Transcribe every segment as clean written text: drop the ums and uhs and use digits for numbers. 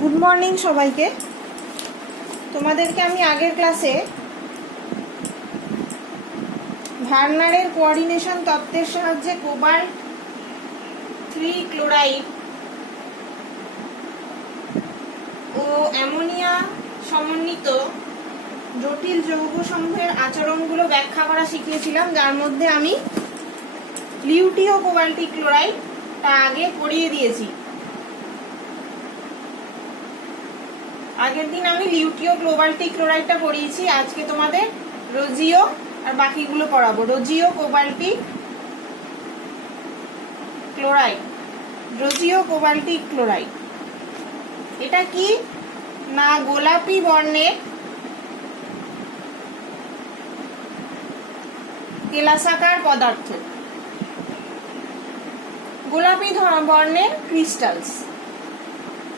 Good morning সবাইকে। তোমাদেরকে আমি আগের ক্লাসে ভার্নারের কোঅর্ডিনেশন তত্ত্বের সাহায্যে কোবাল্ট-3 ক্লোরাইড ও অ্যামোনিয়া সমন্বিত জটিল যৌগসমূহের আচরণগুলো ব্যাখ্যা করা শিখিয়েছিলাম, যার মধ্যে আমি লিউটিও কোবাল্টিক ক্লোরাইডটা আগে পড়িয়ে দিয়েছি। আগের দিন আমি লিউটিও কোবাল্টিক ক্লোরাইডটা পড়িয়েছি, আজকে তোমাদের রোজিও আর বাকিগুলো পড়াবো। রোজিও কোবাল্টিক ক্লোরাইড, রোজিও কোবাল্টিক ক্লোরাইড এটা কি না গোলাপি বর্ণের কেলাসাকার পদার্থ, গোলাপি বর্ণের ক্রিস্টালস,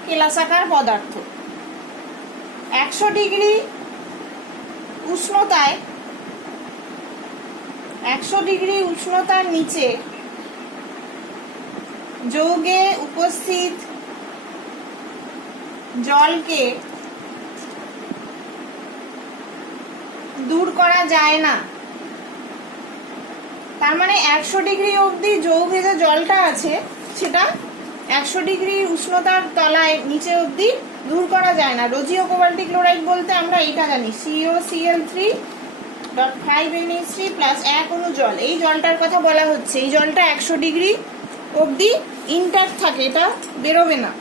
কেলাসাকার পদার্থ। 100 ডিগ্রি উষ্ণতায় 100 ডিগ্রি উষ্ণতার নিচে যৌগে উপস্থিত জলকে দূর করা যায় না। তার মানে 100 ডিগ্রি অবধি যৌগে যে জলটা আছে সেটা 100 ডিগ্রি উষ্ণতার তলায় নিচে অবধি দূর করা যায় না। রোজিও কোবাল্টিক ক্লোরাইড বলতে আমরা এটা জানি, COCl3.5NH3 প্লাস 1 অণু জল। এই জলটার কথা বলা হচ্ছে। এই জলটা 100 ডিগ্রি অবধি ইনট্যাক্ট থাকে, এটা বেরোবে না।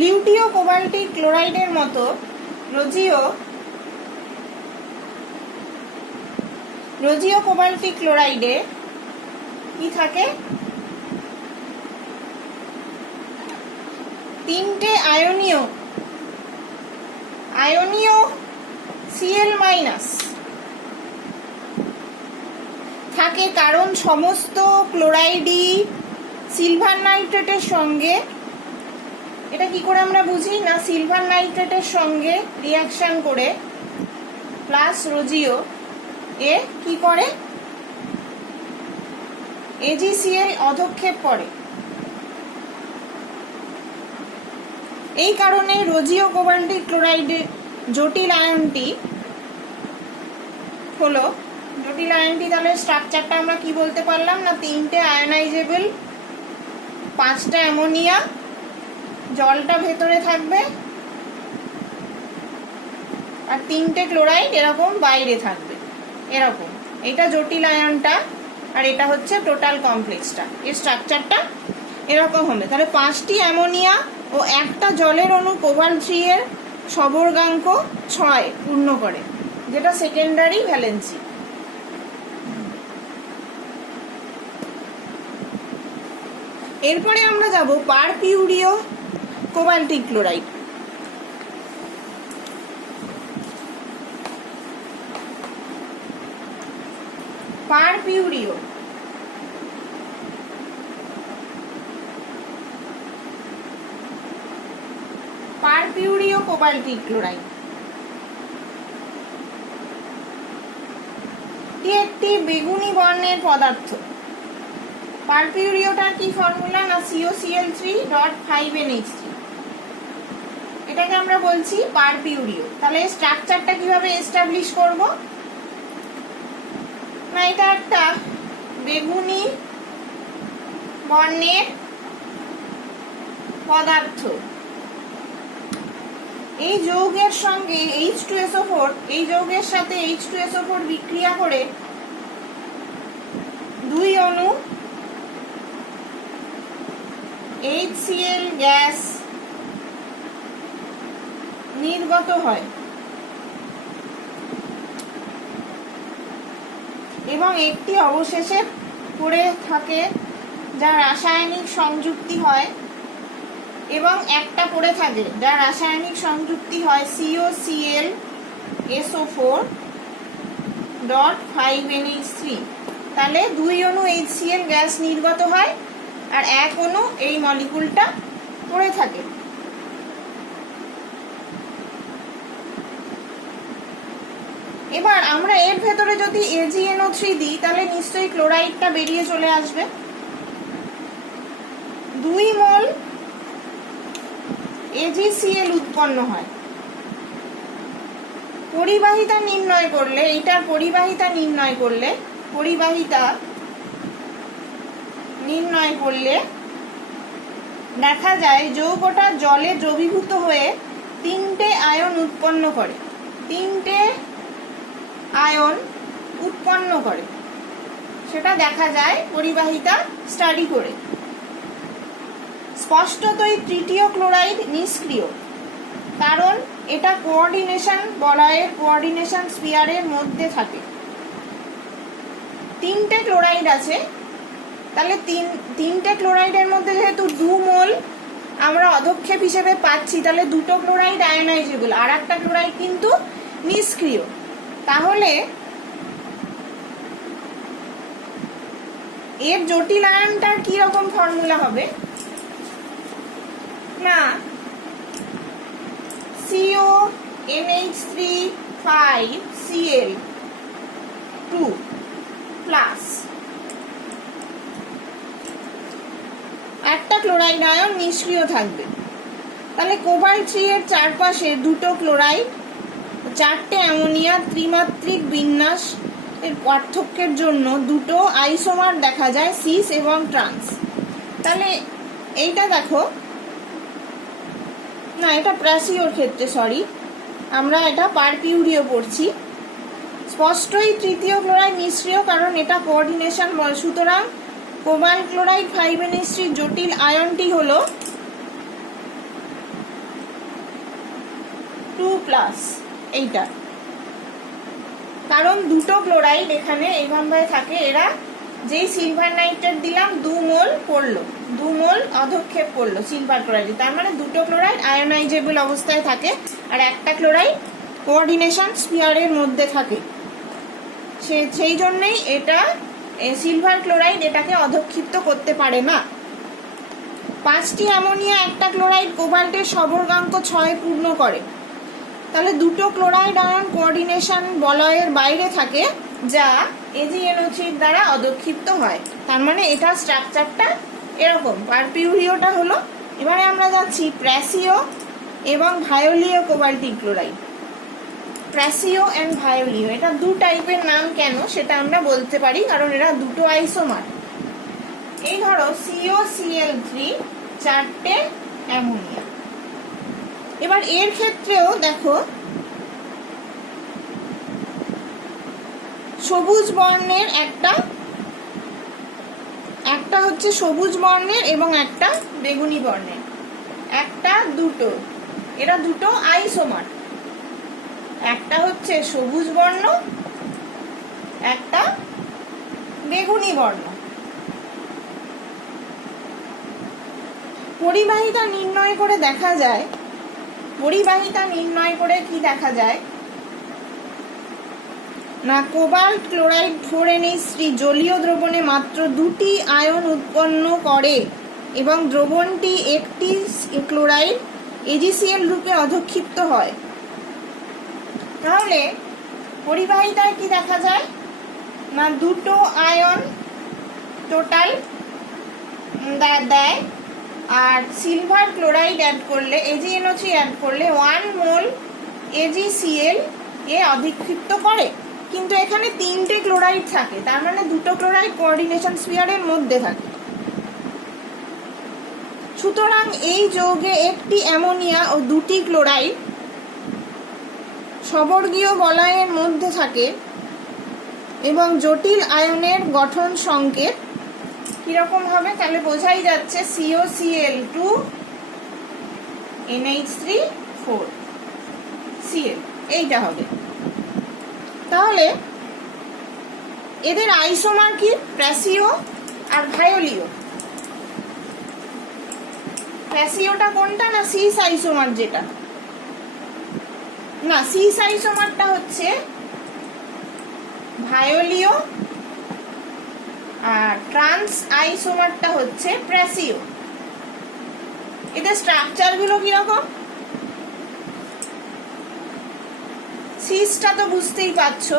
লিউটিও কোবাল্টিক ক্লোরাইডের মতো রোজিও কোবাল্টিক ক্লোরাইডে কি থাকে? 3টে আয়নীয় Cl- থাকে, কারণ সমস্ত ক্লোরাইডই সিলভার নাইট্রেটের সঙ্গে, এটা কি করে আমরা বুঝি না, সিলভার নাইট্রেটের সঙ্গে রিঅ্যাকশন করে প্লাস রোজিও এ কি করে AgCl অধক্ষেপ করে। এই কারণে রোজিও কোবাল্টিক ক্লোরাইডের জটিল আয়নটি হলো, জটিল আয়নটি তাহলে স্ট্রাকচারটা আমরা কি বলতে পারলাম না, 3টে আয়নাইজেবল, 5টা অ্যামোনিয়া, জলটা ভেতরে থাকবে আর 3টে ক্লোরাইড এরকম বাইরে থাকবে, এরকম। এটা জটিল আয়নটা আর এটা হচ্ছে টোটাল কমপ্লেক্সটা। এর স্ট্রাকচারটা এরকম হবে। তাহলে 5টি অ্যামোনিয়া ও একটা জলের অণু কোবাল্ট-3 এর সবর্গাঙ্ক 6 পূর্ণ করে, যেটা সেকেন্ডারি ভ্যালেন্সি। এরপরে আমরা যাব পারপিউরিও কোবাল্টিক ক্লোরাইড। পারপিউরিও কোবাল্টিক ক্লোরাইড এটি একটি বেগুনি বর্ণের পদার্থ। পারপিউরিওটার কি ফর্মুলা না, COCl3.5NH3। এটাকে আমরা বলছি পারপিউরিও। তাহলে স্ট্রাকচারটা কিভাবে এস্টাবলিশ করব না, এটা একটা বেগুনি বর্ণের পদার্থ। এই যৌগের সঙ্গে H2SO4, এই যৌগের সাথে H2SO4 বিক্রিয়া করে 2 অণু HCl গ্যাস নির্গত হয় এবং একটি অবশেষে পড়ে থাকে যা রাসায়নিক সংযুক্তি হয়, এবং একটা পড়ে থাকে যা রাসায়নিক সংযুক্তি হয় COClSO4.5NH3। তাহলে 2 অণু HCl গ্যাস নির্গত হয় আর 1 অণু এই মলিকুলটা পড়ে থাকে। এবার আমরা এর ভেতরে যদি AgNO3 দিই তাহলে নিশ্চয়ই ক্লোরাইডটা বেরিয়ে চলে আসবে। 2 মোল AgCl উৎপন্ন হয়। পরিবাহিতা নির্ণয় করলে, এইটার পরিবাহিতা নির্ণয় করলে দেখা যায় যৌগটা জলে দ্রবীভূত হয়ে 3টে আয়ন উৎপন্ন করে। সেটা দেখা যায় পরিবাহিতা স্টাডি করে। স্পষ্টতই তৃতীয় ক্লোরাইড নিষ্ক্রিয়, কারণ এটা বলয়ের কোঅর্ডিনেশন স্ফিয়ারের মধ্যে থাকে। 3টে ক্লোরাইড আছে, তাহলে 3টে ক্লোরাইডের মধ্যে যেহেতু 2 মোল আমরা অধক্ষেপ হিসেবে পাচ্ছি, তাহলে 2টো ক্লোরাইড আয়নাইজেবল, আর একটা ক্লোরাইড কিন্তু নিষ্ক্রিয়। তাহলে এর জটিল আয়নটার কি রকম ফর্মুলা হবে না, CONH3 5Cl2 প্লাস একটা ক্লোরাইড আয়ন নিষ্ক্রিয় থাকবে। তাহলে কোবাল্ট 3 এর চারপাশে 2টো ক্লোরাইড, 4টে অ্যামোনিয়া ত্রিমাত্রিক বিন্যাস এর পার্থক্যের জন্য 2টো আইসোমার দেখা যায়, সিস এবং ট্রান্স। তাহলে এইটা দেখো না, এটা প্রাসিওর ক্ষেত্রে, সরি, আমরা এটা পারপিউরিও পড়ছি। স্পষ্টই তৃতীয় ক্লোরাইড নিষ্ক্রিয়, কারণ এটা কোঅর্ডিনেশন বল। সুতরাং কোবাল্ট ক্লোরাইড 5NH3 জটিল আয়নটি হলো 2+, এইটা। কারণ 2টো ক্লোরাইড এখানে এইভাবে থাকে, এরা যেই সিলভার নাইট্রেট দিলাম 2 মোল পড়লো, 2 মোল অধক্ষেপ করলো সিলভার ক্লোরাইড, তার মানে 2টো ক্লোরাইড আয়নাইজেবল অবস্থায় থাকে আর একটা ক্লোরাইড কোঅর্ডিনেশন স্ফিয়ারের মধ্যে থাকে। সেই জন্যই এটা সিলভার ক্লোরাইড এটাকে অধক্ষিপ্ত করতে পারে না। 5টি অ্যামোনিয়া একটা ক্লোরাইড কোবাল্টের সবর্গাঙ্ক 6 পূর্ণ করে। তাহলে 2টো ক্লোরাইড আয়ন কোঅর্ডিনেশন বলয়ের বাইরে থাকে, যা AgNO3 দ্বারা অধক্ষিপ্ত হয়। তার মানে এটা স্ট্রাকচারটা এরকম। পারপিউরিওটা হলো। এবারে আমরা যাচ্ছি প্রাসিও এবং ভায়োলিও কোবাল্টিক ক্লোরাইড। প্রাসিও অ্যান্ড ভায়োলিও, এটা 2 টাইপের নাম কেন সেটা আমরা বলতে পারি, কারণ এরা 2টো আইসোমার। এই ধরো COCl3 4টে অ্যামোনিয়া। এবার এর ক্ষেত্রেও দেখো সবুজ বর্ণের একটা হচ্ছে সবুজ বর্ণের এবং একটা বেগুনি বর্ণের, একটা 2টো, এরা 2টো আইসোমার। একটা হচ্ছে সবুজ বর্ণ, একটা বেগুনি বর্ণ। পরিবাহিতা নির্ণয় করে কি দেখা যায় না, কোবাল্ট ক্লোরাইড 4NH3 জলীয় দ্রবণে মাত্র 2টি আয়ন উৎপন্ন করে এবং দ্রবণটি একটি ক্লোরাইড AgCl রূপে অধক্ষিপ্ত হয়। তাহলে পরিবাহিতায় কি দেখা যায় না, 2টো আয়ন টোটাল দেয়, আর সিলভার ক্লোরাইড অ্যাড করলে, AgNO3 অ্যাড করলে 1 মোল AgCl এ অধক্ষিপ্ত করে। কিন্তু এখানে 3টে ক্লোরাইড থাকে, তার মানে 2টো ক্লোরাইড কোঅর্ডিনেশন স্ফিয়ারের মধ্যে থাকে। সুতরাং এই যৌগে একটি অ্যামোনিয়া ও 2টি ক্লোরাইড সবর্গীয় বলয়ের মধ্যে থাকে এবং জটিল আয়নের গঠন সংকেত কিরকম হবে, তাহলে বোঝাই যাচ্ছে COCl2 NH3 4Cl, এইটা হবে। তাহলে এদের আইসোমার কি, প্রাসিও আর ভায়োলিও। প্রাসিওটা কোনটা না, সিস আইসোমার, যেটা না, সিস আইসোমারটা হচ্ছে ভায়োলিও আর ট্রান্স আইসোমারটা হচ্ছে প্রাসিও। এদের স্ট্রাকচার গুলো কিরকম, সিসটা তো বুঝতেই পারছো,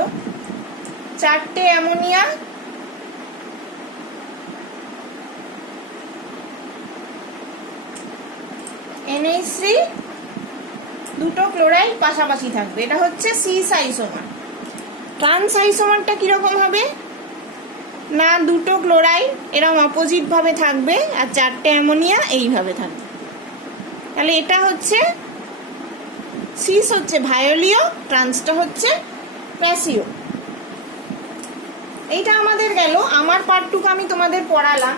4টে অ্যামোনিয়া, NH3, 2টো ক্লোরাইড পাশাপাশি থাকবে, এটা হচ্ছে সিস আইসোমার। ট্রান্স আইসোমারটা কিরকম হবে না, 2টো ক্লোরাইড এরকম অপোজিট ভাবে থাকবে আর 4টে অ্যামোনিয়া এইভাবে থাকবে। তাহলে এটা হচ্ছে সিস হচ্ছে ভায়োলিও, ট্রান্সটা হচ্ছে প্যাসিও। এইটা আমাদের গেল। আমার পার্টটুকু আমি তোমাদের পড়ালাম।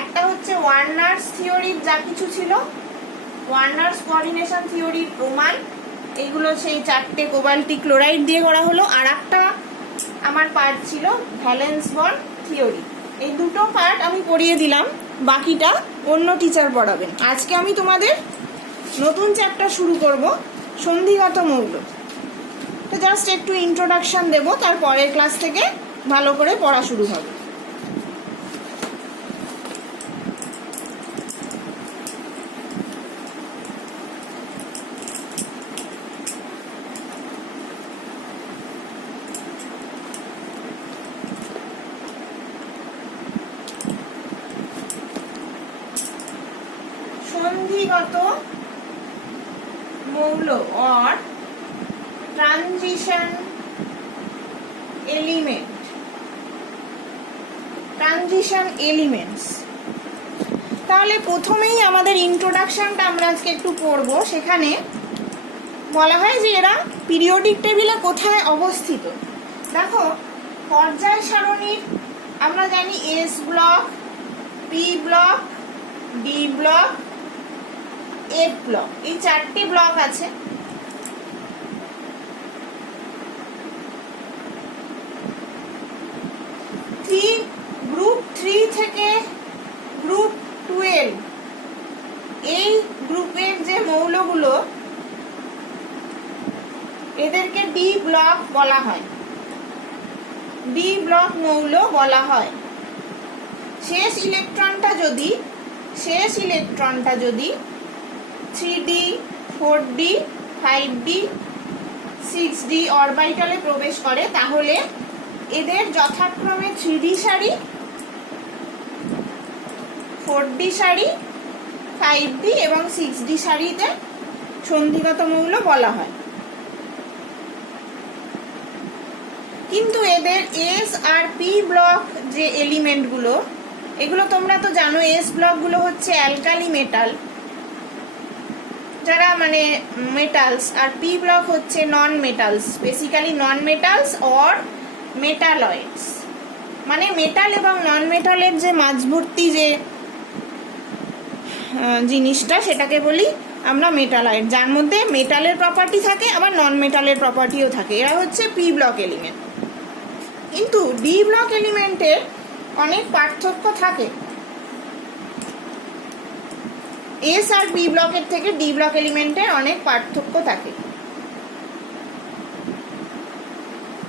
একটা হচ্ছে ওয়ার্নার্স থিওরির যা কিছু ছিল, ওয়ার্নার্স কোঅর্ডিনেশন থিওরির প্রমাণ, এইগুলো সেই 4টে কোবাল্টিক ক্লোরাইড দিয়ে করা হলো। আর একটা আমার পার্ট ছিল ভ্যালেন্স বন্ড থিওরি। এই দুটো পার্ট আমি পড়িয়ে দিলাম, বাকিটা অন্য টিচার পড়াবেন। আজকে আমি তোমাদের নতুন চ্যাপ্টার শুরু করব, সন্ধিগত মৌল। তো জাস্ট একটু ইন্ট্রোডাকশন দেব, তার পরের ক্লাস থেকে ভালো করে পড়া শুরু হবে। সন্ধিগত মৌল or transition element, transition elements. তাহলে প্রথমেই আমাদের ইন্ট্রোডাকশনটা আমরা আজকে একটু পড়বো। সেখানে বলা হয় যে এরা পিরিয়ডিক টেবিলে কোথায় অবস্থিত। দেখো, পর্যায় সারণীর আমরা জানি S block, P block, D block, F block, এই 4টি ব্লক আছে। গ্রুপ 3 থেকে গ্রুপ 12 এই গ্রুপের যে মৌলগুলো, এদেরকে ডি ব্লক বলা হয়, ডি ব্লক মৌল বলা হয়। শেষ ইলেকট্রনটা যদি 3d, 4d, 5d, 6d অরবিটালে প্রবেশ করে, তাহলে এদের যথাক্রমে 3d সারি, 4d সারি, 5d এবং 6d সারিতে সন্ধিগত মৌল বলা হয়। কিন্তু এদের এস আর পি ব্লক যে এলিমেন্টগুলো, এগুলো তোমরা তো জানো, এস ব্লকগুলো হচ্ছে অ্যালকালি মেটাল, যারা মানে মেটালস, আর পি ব্লক হচ্ছে non metals, basically non metals or metalloids. মানে মেটাল এবং নন মেটালের যে মাঝবর্তী যে জিনিসটা, সেটাকে বলি আমরা মেটালয়েড, যার মধ্যে মেটালের প্রপার্টি থাকে আবার নন মেটালের প্রপার্টিও থাকে। এরা হচ্ছে পি ব্লক এলিমেন্ট। কিন্তু ডি ব্লক এলিমেন্টের অনেক পার্থক্য থাকে। এস আর পি ব্লকের থেকে ডি ব্লক এলিমেন্টের অনেক পার্থক্য থাকে।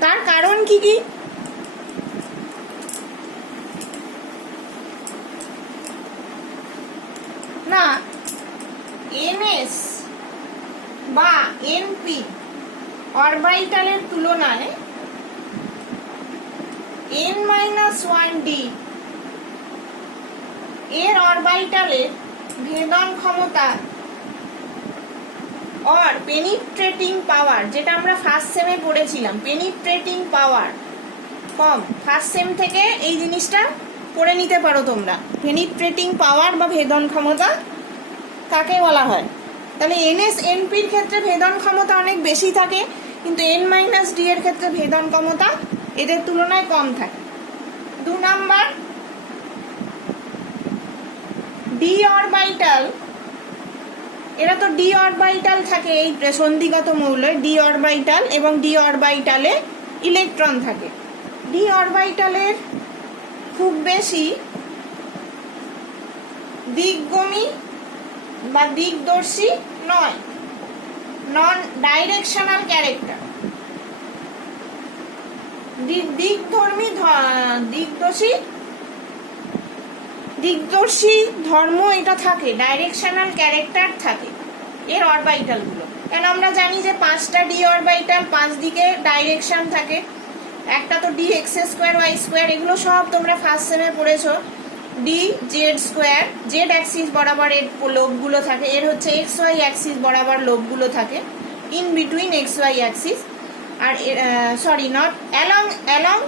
তার কারণ কি কি? না, এনএস বা এনপি অরবিটালের তুলনায় n-1d এর অরবিটালের ভেদন ক্ষমতা और পেনিট্রেটিং পাওয়ার, যেটা আমরা ফার্স্ট সেমে পড়েছিলাম, পেনিট্রেটিং পাওয়ার কম। ফার্স্ট সেম থেকে এই জিনিসটা পড়ে নিতে পারো তোমরা, পেনিট্রেটিং পাওয়ার বা ভেদন ক্ষমতা কাকে বলা হয়। তাহলে এনএস এনপির ক্ষেত্রে ভেদন ক্ষমতা অনেক বেশি থাকে, কিন্তু n-d এর ক্ষেত্রে ভেদন ক্ষমতা এদের তুলনায় কম থাকে। 2 নাম্বার, ডি অরবিটাল, এরা তো ডি অরবিটাল থাকে এই সন্ধিগত মৌলে, ডি অরবিটাল, এবং ডি অরবিটালে ইলেকট্রন থাকে। ডি অরবিটালের খুব বেশি দিকগামী বা দিকদর্শী নয়, নন ডাইরেকশনাল ক্যারেক্টার। দিকদর্শী ধর্ম এটা থাকে, ডাইরেকশনাল ক্যারেক্টার থাকে। এর অরবাইটাল গুলো। কেন আমরা জানি যে 5টা ডি অরবাইটাল 5 দিকে ডাইরেকশন থাকে। একটা তো d x square y square, এগুলো সব তোমরা ফার্স্ট সেমে পড়েছো। D z square, z axis বরাবর এর লোবগুলো থাকে, এর হচ্ছে এক্স ওয়াই অ্যাক্সিস বরাবর লোবগুলো থাকে, in between x y axis. আর সরি নট অ্যালং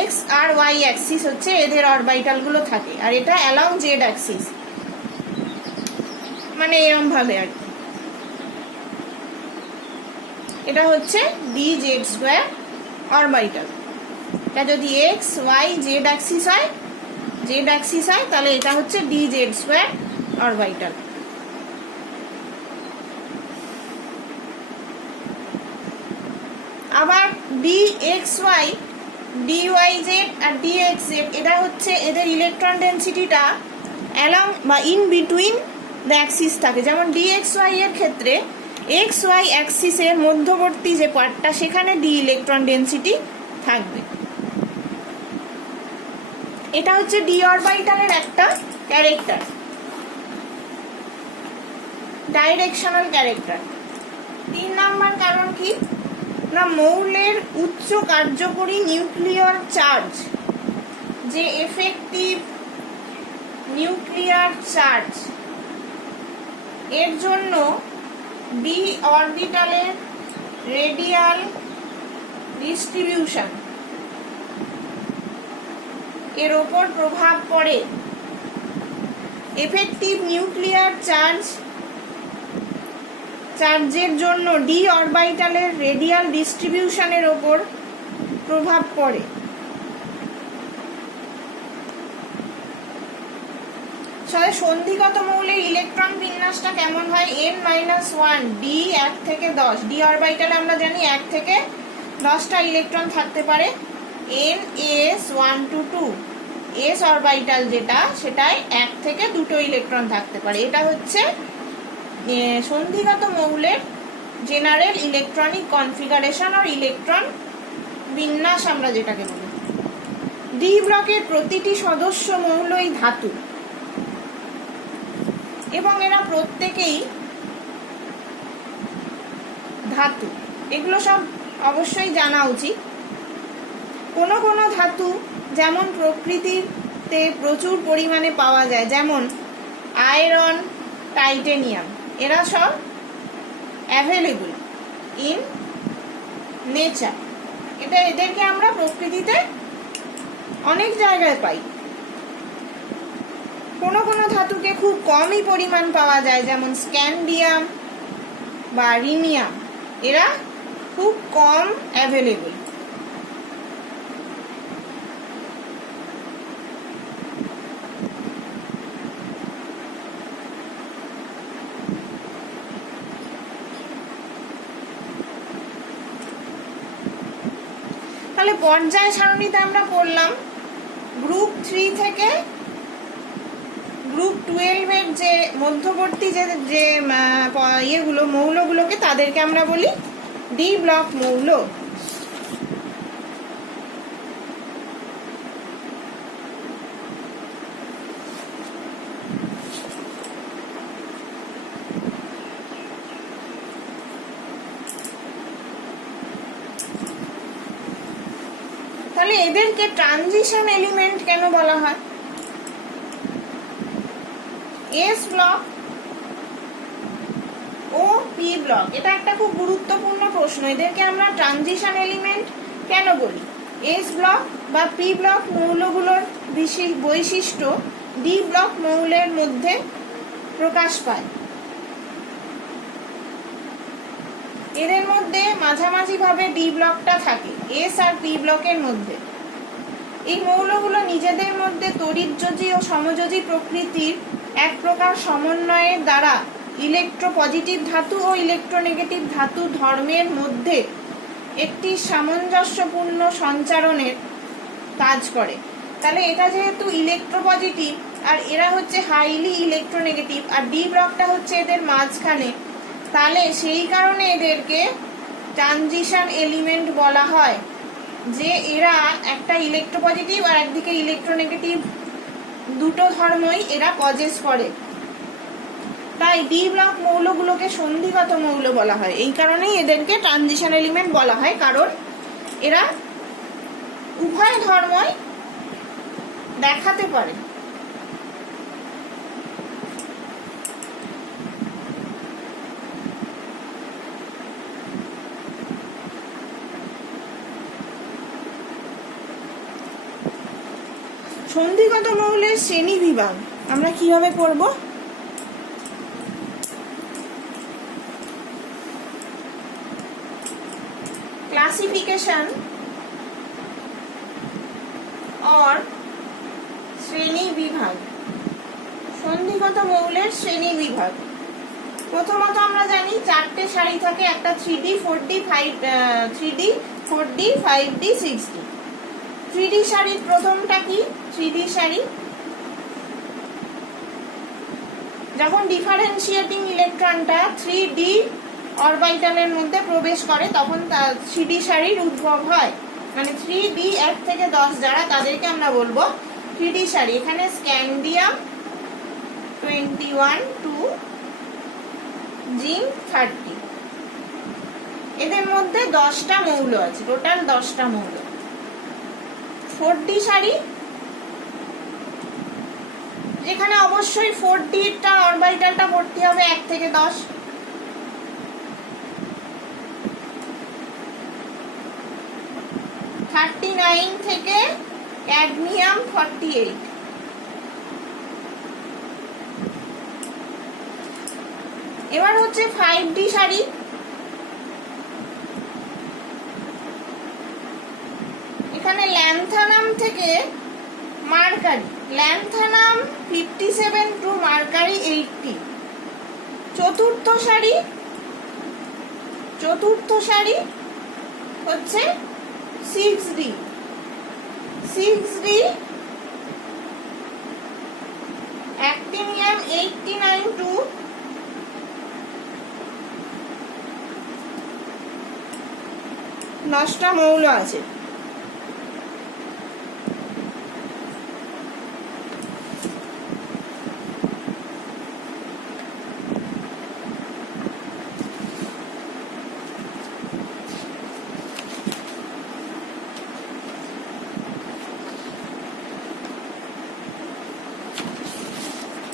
এক্স আর ওয়াই অ্যাক্সিস হচ্ছে এদের অরবাইটাল গুলো থাকে। আর এটা অ্যালং জেড অ্যাক্সিস, মানে এরম ভাবে আর কি। এটা হচ্ছে ডি জেড স্কোয়ার অরবাইটাল। এটা যদি এক্স ওয়াই জেড অ্যাক্সিস হয়, তাহলে এটা হচ্ছে ডি জেড স্কোয়ার অরবাইটাল। আবার d x y, d y z আর ডি এক্স জেড, এটা হচ্ছে এদের ইলেকট্রন ডেন্সিটিটা অ্যালং বা ইন বিটুইন দ্য অ্যাক্সিস থাকে। যেমন ডি এক্স ওয়াই এর ক্ষেত্রে এক্স ওয়াই অ্যাক্সিসের মধ্যবর্তী যে পার্টটা, সেখানে ডি ইলেকট্রন ডেন্সিটি থাকবে। এটা হচ্ছে ডি অরবাইটালের একটা ক্যারেক্টার, ডাইরেকশনাল ক্যারেক্টার। 3 নাম্বার কারণ কি না, মৌলের উচ্চ কার্যকরী নিউক্লিয়ার চার্জ, যে এফেক্টিভ নিউক্লিয়ার চার্জ, এর জন্য ডি অরবিটালের রেডিয়াল ডিস্ট্রিবিউশন এর ওপর প্রভাব পড়ে। এফেক্টিভ নিউক্লিয়ার চার্জের জন্য ডি অরবিটালের রেডিয়াল ডিস্ট্রিবিউশনের ওপর প্রভাব পড়ে। সন্ধিগত মৌলের ইলেকট্রন বিন্যাসটা কেমন হয়? n-1 ডি 1 থেকে 10। ডি অরবিটালে আমরা জানি 1 থেকে 10টা ইলেকট্রন থাকতে পারে। n-1 to 2 এস অরবিটাল যেটা, সেটায় 1 থেকে 2টো ইলেকট্রন থাকতে পারে। এটা হচ্ছে সন্ধিগত মৌলের জেনারেল ইলেকট্রনিক কনফিগারেশন আর ইলেকট্রন বিন্যাস আমরা যেটাকে বলি। ডি ব্লকের প্রতিটি সদস্য মৌলই ধাতু এবং এরা প্রত্যেকেই ধাতু। এগুলো সব অবশ্যই জানা উচিত। কোনো কোনো ধাতু যেমন প্রকৃতিতে প্রচুর পরিমাণে পাওয়া যায়, যেমন আয়রন, টাইটেনিয়াম, এরা সব অ্যাভেলেবল ইন নেচার। এদেরকে আমরা প্রকৃতিতে অনেক জায়গায় পাই। কোনো কোনো ধাতুকে খুব কমই পরিমাণ পাওয়া যায়, যেমন স্ক্যান্ডিয়াম বা রিনিয়াম, এরা খুব কম অ্যাভেলেবল। তাহলে পর্যায় সারণীতে আমরা পড়লাম গ্রুপ 3 থেকে গ্রুপ 12 এর যে মধ্যবর্তী যে ইয়েগুলো মৌলগুলোকে, তাদেরকে আমরা বলি ডি ব্লক মৌল। তাহলে এদেরকে ট্রানজিশন এলিমেন্ট কেন বলা হয়? এস ব্লক ও পি ব্লক, এটা একটা খুব গুরুত্বপূর্ণ প্রশ্ন। এদেরকে আমরা ট্রানজিশন এলিমেন্ট কেন বলি? এস ব্লক বা পি ব্লক মৌলগুলোর বিশেষ বৈশিষ্ট্য ডি ব্লক মৌলের মধ্যে প্রকাশ পায়। এদের মধ্যে মাঝামাঝি ভাবে ডি ব্লকটা থাকে এস আর পি ব্লকের মধ্যে। এই মৌলগুলো নিজেদের মধ্যে তড়িৎযোজী ও সমযোজী প্রকৃতির এক প্রকার সমন্বয়ের দ্বারা ইলেকট্রোপজিটিভ ধাতু ও ইলেকট্রোনেগেটিভ ধাতু ধর্মের মধ্যে একটি সামঞ্জস্যপূর্ণ সঞ্চারণের কাজ করে। তাহলে এটা যেহেতু ইলেকট্রোপজিটিভ আর এরা হচ্ছে হাইলি ইলেকট্রোনেগেটিভ, আর ডি ব্লকটা হচ্ছে এদের মাঝখানে, তাহলে সেই কারণে এদেরকে ট্রানজিশন এলিমেন্ট বলা হয়, যে এরা একটা ইলেকট্রোপজিটিভ আর একদিকে ইলেকট্রোনেগেটিভ দুটো ধর্মই এরা পজেস করে। তাই ডি ব্লক মৌলগুলোকে সন্ধিগত মৌল বলা হয়। এই কারণেই এদেরকে ট্রানজিশন এলিমেন্ট বলা হয়, কারণ এরা উভয় ধর্মই দেখাতে পারে। সন্ধিগত মৌলের শ্রেণী বিভাগ আমরা কিভাবে করব? ক্লাসিফিকেশন और শ্রেণী বিভাগ। সন্ধিগত মৌলের শ্রেণী বিভাগ প্রথমত আমরা জানি চারটে সারি থাকে, একটা 3D 4D 4D 5D 6D। 3D সারির প্রথমটা কি? 3D সারি যখন ডিফারেন্সিয়েটিং ইলেকট্রনটা 3D অরবিটালের মধ্যে প্রবেশ করে তখন 3D সারির উদ্ভব হয়। মানে 3D 1 থেকে 10 যারা তাদেরকে আমরা বলবো 3D সারি। এখানে স্ক্যান্ডিয়াম 21 টু জিঙ্ক 30, এদের মধ্যে 10টা মৌল আছে, টোটাল 10টা মৌল। 4D সারি যেখানে অবশ্যই 4D-টা অরবিটালটা ভর্তি হবে 1 থেকে 10। 39 থেকে ক্যাডমিয়াম 48। এবার হচ্ছে 5D সারি। এখানে ল্যান্থানাম থেকে মার্কারি, ল্যান্থানাম 57 টু মার্কারি 80। চতুর্থ সারি হচ্ছে 6D। অ্যাক্টিনিয়াম 89 টু 9টা মৌল আছে।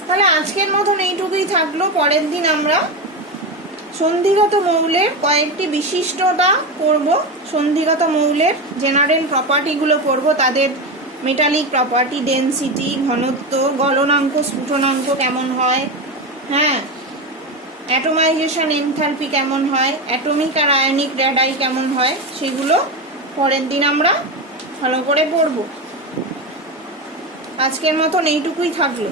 তাহলে আজকের মতন এইটুকুই থাকলো। পরের দিন আমরা সন্ধিগত মৌলের কয়েকটি বিশিষ্টতা করব, সন্ধিগত মৌলের জেনারেল প্রপার্টিগুলো করব, তাদের মেটালিক প্রপার্টি, ডেনসিটি, ঘনত্ব, গলনাঙ্ক, স্ফুটনাঙ্ক কেমন হয়, হ্যাঁ, অ্যাটোমাইজেশন এনথালপি কেমন হয়, অ্যাটমিক আর আয়নিক রেডাই কেমন হয়, সেগুলো পরের দিন আমরা ভালো করে পড়ব। আজকের মতন এইটুকুই থাকলো।